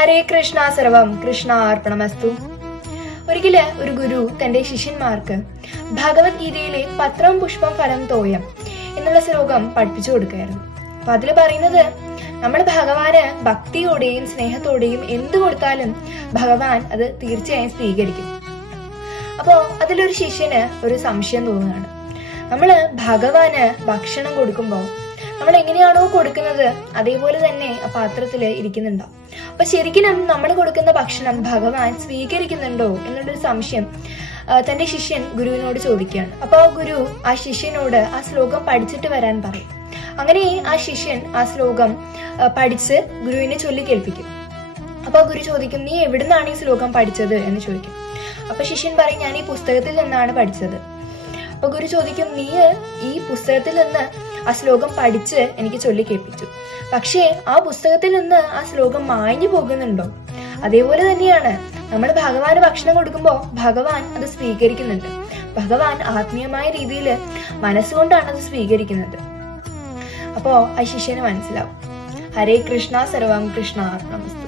ഹരേ കൃഷ്ണ സർവം കൃഷ്ണ അർപ്പണമസ്തു. ഒരിക്കല് ഒരു ഗുരു തന്റെ ശിഷ്യന്മാർക്ക് ഭഗവത്ഗീതയിലെ പത്രം പുഷ്പം ഫലം തോയം എന്നുള്ള ശ്ലോകം പഠിപ്പിച്ചു കൊടുക്കുകയായിരുന്നു. അപ്പൊ അതിൽ പറയുന്നത്, നമ്മൾ ഭഗവാന് ഭക്തിയോടെയും സ്നേഹത്തോടെയും എന്തു കൊടുത്താലും ഭഗവാൻ അത് തീർച്ചയായും സ്വീകരിക്കും. അപ്പോ അതിലൊരു ശിഷ്യന് ഒരു സംശയം തോന്നുകയാണ്. നമ്മള് ഭഗവാന് ഭക്ഷണം കൊടുക്കുമ്പോൾ നമ്മൾ എങ്ങനെയാണോ കൊടുക്കുന്നത് അതേപോലെ തന്നെ ആ പാത്രത്തില് ഇരിക്കുന്നുണ്ടോ? അപ്പൊ ശരിക്കും നമ്മൾ കൊടുക്കുന്ന ഭക്ഷണം ഭഗവാൻ സ്വീകരിക്കുന്നുണ്ടോ എന്നുള്ളൊരു സംശയം തന്റെ ശിഷ്യൻ ഗുരുവിനോട് ചോദിക്കുകയാണ്. അപ്പൊ ഗുരു ആ ശിഷ്യനോട് ആ ശ്ലോകം പഠിച്ചിട്ട് വരാൻ പറയും. അങ്ങനെ ആ ശിഷ്യൻ ആ ശ്ലോകം പഠിച്ച് ഗുരുവിനെ ചൊല്ലി കേൾപ്പിക്കും. അപ്പൊ ഗുരു ചോദിക്കും, നീ എവിടുന്നാണ് ഈ ശ്ലോകം പഠിച്ചത് എന്ന് ചോദിക്കും. അപ്പൊ ശിഷ്യൻ പറയും, ഞാൻ ഈ പുസ്തകത്തിൽ നിന്നാണ് പഠിച്ചത്. അപ്പൊ ഗുരു ചോദിക്കും, നീ ഈ പുസ്തകത്തിൽ നിന്ന് ആ ശ്ലോകം പഠിച്ച് എനിക്ക് ചൊല്ലി കേൾപ്പിച്ചു, പക്ഷേ ആ പുസ്തകത്തിൽ നിന്ന് ആ ശ്ലോകം മാഞ്ഞു പോകുന്നുണ്ടോ? അതേപോലെ തന്നെയാണ് നമ്മൾ ഭഗവാന് ഭക്ഷണം കൊടുക്കുമ്പോൾ ഭഗവാൻ അത് സ്വീകരിക്കുന്നുണ്ട്. ഭഗവാൻ ആത്മീയമായ രീതിയിൽ മനസ്സുകൊണ്ടാണ് അത് സ്വീകരിക്കുന്നത്. അപ്പോ ആ ശിഷ്യന് മനസ്സിലാവും. ഹരേ കൃഷ്ണ സർവം കൃഷ്ണ അർപ്പണമസ്തു.